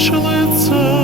прийшли царі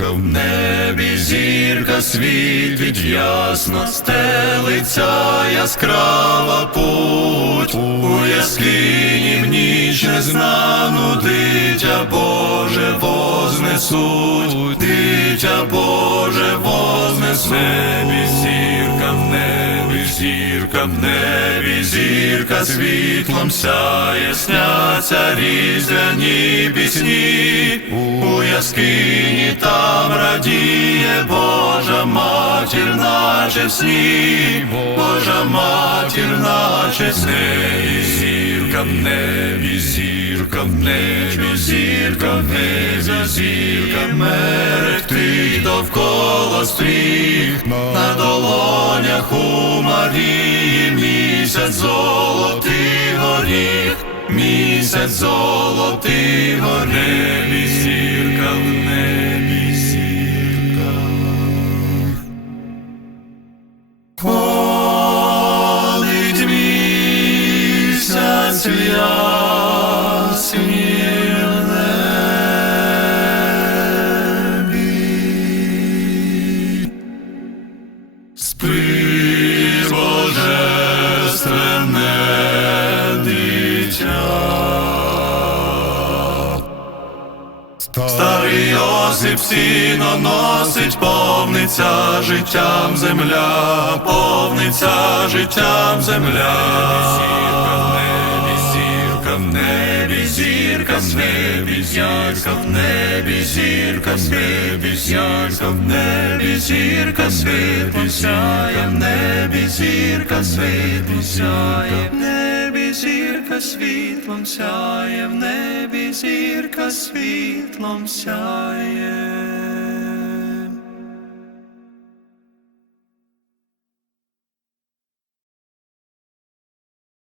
зірка в небі, зірка світить ясно, стелиця яскрава путь у яскині в ніч незнану дитя Боже вознесуть, дитя Боже вознесуть. Зірка в небі, зірка світлом сяє, сняться різдвяні пісні, у яскині там радіє Божа матір, наче сні, Божа матір, наче в. Зірка в небі, зірка в небі, зірка в небі, зірка мерехтить довкола стріх, на долонях у Марії місяць золотий горіх, місяць золотий горіх, Старий Йосип сіно носить, повниться життям земля, повниться життям земля. Зірка в небі, зірка в небі, зірка в небі, зірка в небі, зірка в небі, зірка в небі, зірка в небі, зірка в небі, сяє в небі, зірка світлом сяє в небі, зірка світлом сяє.